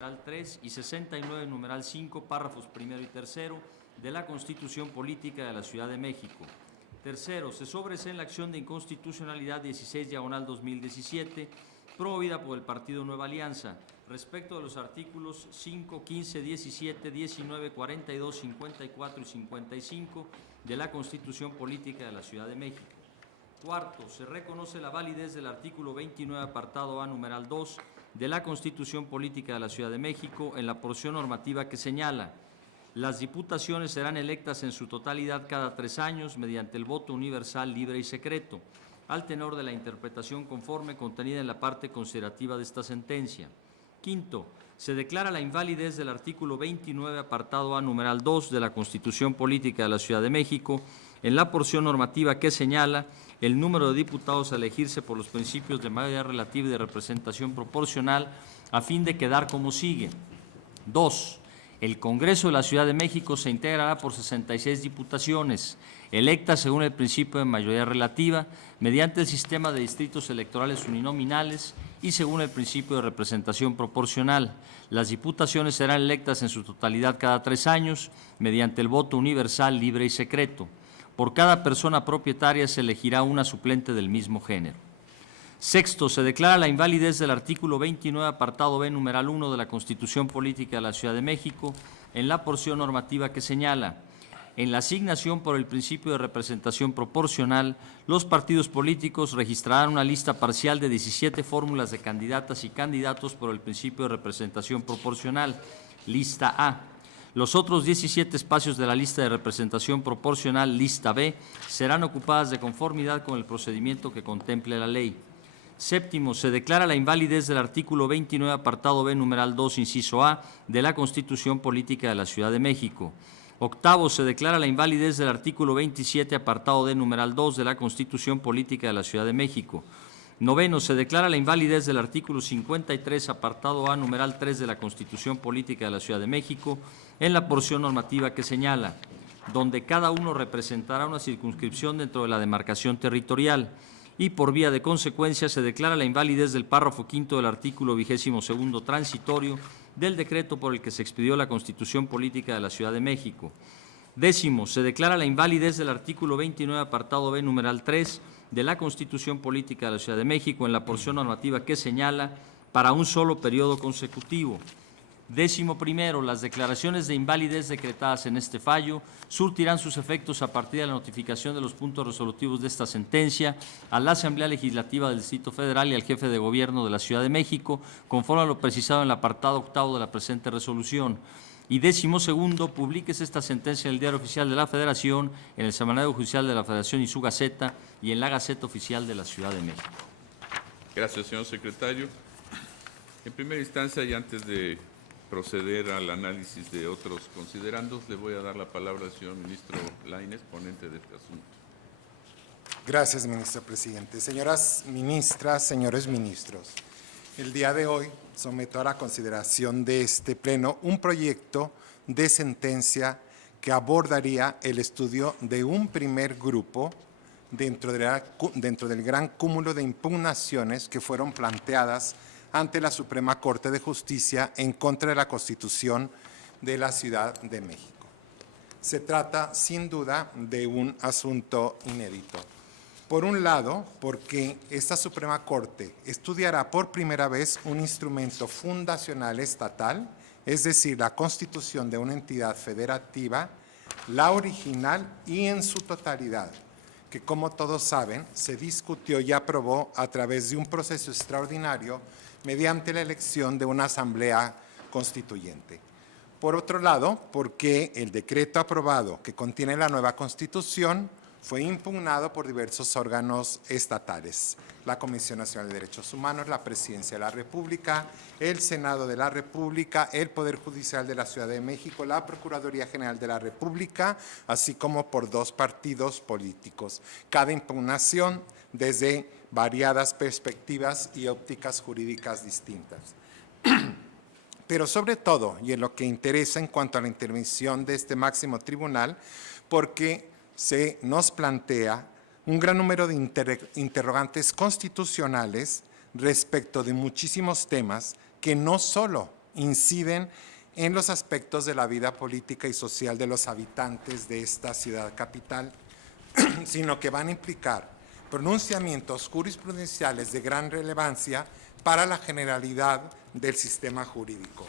numeral 3 y 69, numeral 5, párrafos primero y tercero de la Constitución Política de la Ciudad de México. Tercero, se sobresee la acción de inconstitucionalidad 16/2017 promovida por el Partido Nueva Alianza respecto de los artículos 5, 15, 17, 19, 42, 54 y 55 de la Constitución Política de la Ciudad de México. Cuarto, se reconoce la validez del artículo 29, apartado A, numeral 2, de la Constitución Política de la Ciudad de México en la porción normativa que señala: las diputaciones serán electas en su totalidad cada 3 años mediante el voto universal, libre y secreto, al tenor de la interpretación conforme contenida en la parte considerativa de esta sentencia. Quinto, se declara la invalidez del artículo 29, apartado A, numeral 2 de la Constitución Política de la Ciudad de México en la porción normativa que señala el número de diputados a elegirse por los principios de mayoría relativa y de representación proporcional a fin de quedar como sigue. 2. El Congreso de la Ciudad de México se integrará por 66 diputaciones, electas según el principio de mayoría relativa, mediante el sistema de distritos electorales uninominales y según el principio de representación proporcional. Las diputaciones serán electas en su totalidad cada 3 años, mediante el voto universal, libre y secreto. Por cada persona propietaria se elegirá una suplente del mismo género. Sexto, se declara la invalidez del artículo 29, apartado B, numeral 1 de la Constitución Política de la Ciudad de México en la porción normativa que señala: en la asignación por el principio de representación proporcional, los partidos políticos registrarán una lista parcial de 17 fórmulas de candidatas y candidatos por el principio de representación proporcional, lista A. Los otros 17 espacios de la lista de representación proporcional, lista B, serán ocupadas de conformidad con el procedimiento que contemple la ley. Séptimo, se declara la invalidez del artículo 29, apartado B, numeral 2, inciso A, de la Constitución Política de la Ciudad de México. Octavo, se declara la invalidez del artículo 27, apartado D, numeral 2, de la Constitución Política de la Ciudad de México. Noveno, se declara la invalidez del artículo 53, apartado A, numeral 3 de la Constitución Política de la Ciudad de México en la porción normativa que señala: donde cada uno representará una circunscripción dentro de la demarcación territorial. Y por vía de consecuencia se declara la invalidez del párrafo quinto del artículo 22º transitorio del decreto por el que se expidió la Constitución Política de la Ciudad de México. Décimo, se declara la invalidez del artículo 29, apartado B, numeral 3 de la Constitución Política de la Ciudad de México en la porción normativa que señala para un solo periodo consecutivo. Décimo primero, las declaraciones de invalidez decretadas en este fallo surtirán sus efectos a partir de la notificación de los puntos resolutivos de esta sentencia a la Asamblea Legislativa del Distrito Federal y al Jefe de Gobierno de la Ciudad de México, conforme a lo precisado en el apartado octavo de la presente resolución. Y décimo segundo, publíquese esta sentencia en el Diario Oficial de la Federación, en el Semanario Judicial de la Federación y su Gaceta, y en la Gaceta Oficial de la Ciudad de México. Gracias, señor secretario. En primera instancia, y antes de proceder al análisis de otros considerandos, le voy a dar la palabra al señor ministro Lainez, ponente de este asunto. Gracias, ministro presidente. Señoras ministras, señores ministros, el día de hoy someto a la consideración de este pleno un proyecto de sentencia que abordaría el estudio de un primer grupo dentro del gran cúmulo de impugnaciones que fueron planteadas ante la Suprema Corte de Justicia en contra de la Constitución de la Ciudad de México. Se trata, sin duda, de un asunto inédito. Por un lado, porque esta Suprema Corte estudiará por primera vez un instrumento fundacional estatal, es decir, la constitución de una entidad federativa, la original y en su totalidad, que, como todos saben, se discutió y aprobó a través de un proceso extraordinario mediante la elección de una asamblea constituyente. Por otro lado, porque el decreto aprobado que contiene la nueva Constitución fue impugnado por diversos órganos estatales: la Comisión Nacional de Derechos Humanos, la Presidencia de la República, el Senado de la República, el Poder Judicial de la Ciudad de México, la Procuraduría General de la República, así como por 2 partidos políticos. Cada impugnación desde variadas perspectivas y ópticas jurídicas distintas. Pero sobre todo, y en lo que interesa en cuanto a la intervención de este máximo tribunal, porque se nos plantea un gran número de interrogantes constitucionales respecto de muchísimos temas que no solo inciden en los aspectos de la vida política y social de los habitantes de esta ciudad capital, sino que van a implicar pronunciamientos jurisprudenciales de gran relevancia para la generalidad del sistema jurídico.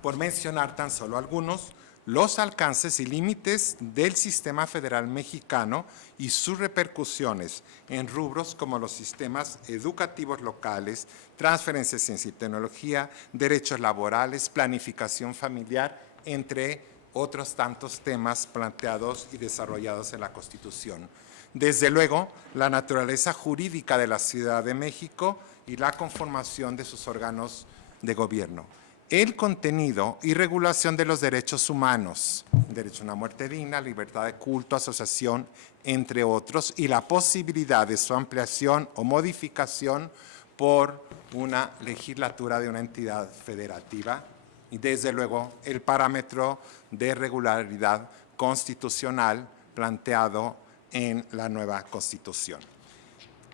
Por mencionar tan solo algunos, los alcances y límites del sistema federal mexicano y sus repercusiones en rubros como los sistemas educativos locales, transferencia de ciencia y tecnología, derechos laborales, planificación familiar, entre otros tantos temas planteados y desarrollados en la Constitución. Desde luego, la naturaleza jurídica de la Ciudad de México y la conformación de sus órganos de gobierno. El contenido y regulación de los derechos humanos, derecho a una muerte digna, libertad de culto, asociación, entre otros, y la posibilidad de su ampliación o modificación por una legislatura de una entidad federativa, y desde luego el parámetro de regularidad constitucional planteado en la nueva Constitución.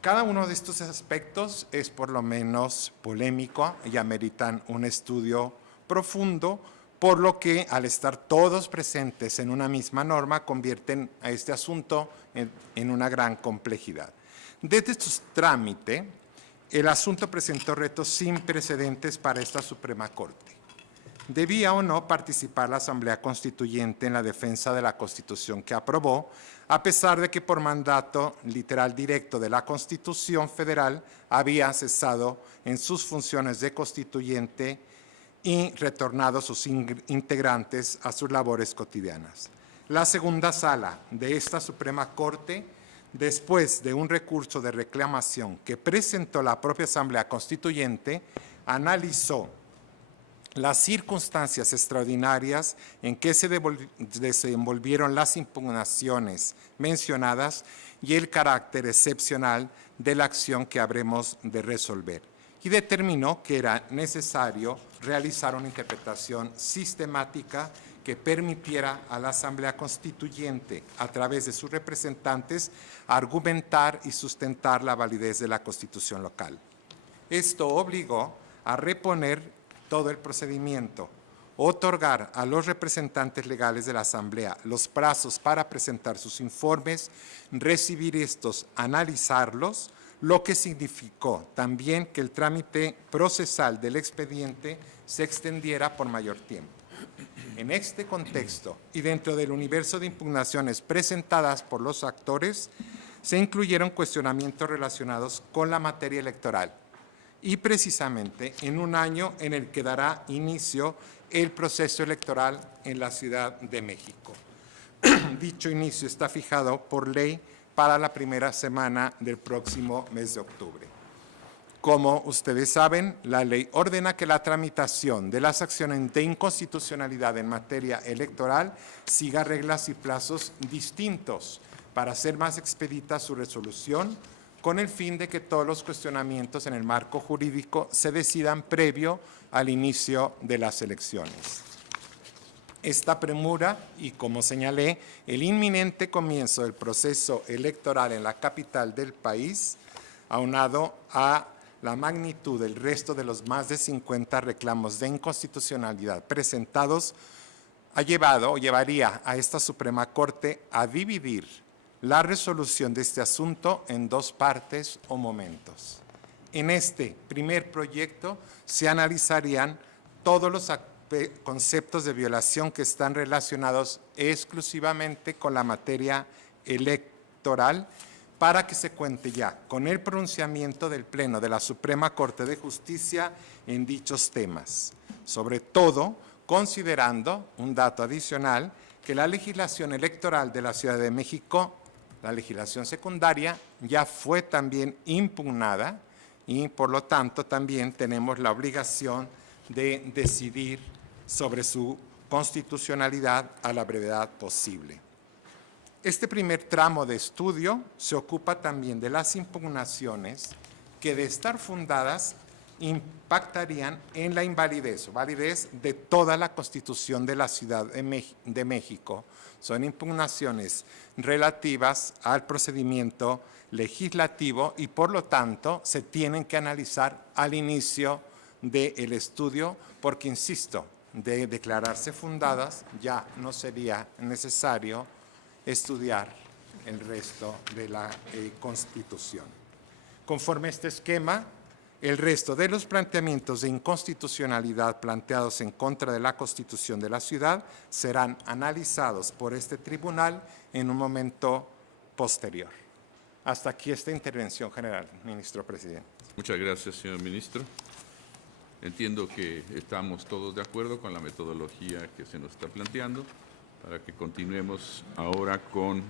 Cada uno de estos aspectos es por lo menos polémico y ameritan un estudio profundo, por lo que al estar todos presentes en una misma norma convierten a este asunto en una gran complejidad. Desde su trámite, el asunto presentó retos sin precedentes para esta Suprema Corte. ¿Debía o no participar la Asamblea Constituyente en la defensa de la Constitución que aprobó, a pesar de que por mandato literal directo de la Constitución Federal había cesado en sus funciones de constituyente y retornado sus integrantes a sus labores cotidianas? La segunda sala de esta Suprema Corte, después de un recurso de reclamación que presentó la propia Asamblea Constituyente, analizó las circunstancias extraordinarias en que se desenvolvieron las impugnaciones mencionadas y el carácter excepcional de la acción que habremos de resolver, y determinó que era necesario realizar una interpretación sistemática que permitiera a la Asamblea Constituyente, a través de sus representantes, argumentar y sustentar la validez de la Constitución local. Esto obligó a reponer todo el procedimiento, otorgar a los representantes legales de la Asamblea los plazos para presentar sus informes, recibir estos, analizarlos, lo que significó también que el trámite procesal del expediente se extendiera por mayor tiempo. En este contexto y dentro del universo de impugnaciones presentadas por los actores, se incluyeron cuestionamientos relacionados con la materia electoral, y precisamente en un año en el que dará inicio el proceso electoral en la Ciudad de México. Dicho inicio está fijado por ley para la primera semana del próximo mes de octubre. Como ustedes saben, la ley ordena que la tramitación de las acciones de inconstitucionalidad en materia electoral siga reglas y plazos distintos para hacer más expedita su resolución, con el fin de que todos los cuestionamientos en el marco jurídico se decidan previo al inicio de las elecciones. Esta premura y, como señalé, el inminente comienzo del proceso electoral en la capital del país, aunado a la magnitud del resto de los más de 50 reclamos de inconstitucionalidad presentados, llevaría a esta Suprema Corte a dividir la resolución de este asunto en dos partes o momentos. En este primer proyecto se analizarían todos los conceptos de violación que están relacionados exclusivamente con la materia electoral, para que se cuente ya con el pronunciamiento del Pleno de la Suprema Corte de Justicia en dichos temas, sobre todo considerando un dato adicional, que la legislación electoral de la Ciudad de México, la legislación secundaria, ya fue también impugnada y por lo tanto también tenemos la obligación de decidir sobre su constitucionalidad a la brevedad posible. Este primer tramo de estudio se ocupa también de las impugnaciones que, de estar fundadas, impactarían en la invalidez o validez de toda la Constitución de la Ciudad de México. Son impugnaciones relativas al procedimiento legislativo y, por lo tanto, se tienen que analizar al inicio del estudio, porque, insisto, de declararse fundadas ya no sería necesario estudiar el resto de la Constitución. Conforme a este esquema, el resto de los planteamientos de inconstitucionalidad planteados en contra de la Constitución de la ciudad serán analizados por este tribunal en un momento posterior. Hasta aquí esta intervención general, ministro presidente. Muchas gracias, señor ministro. Entiendo que estamos todos de acuerdo con la metodología que se nos está planteando para que continuemos ahora con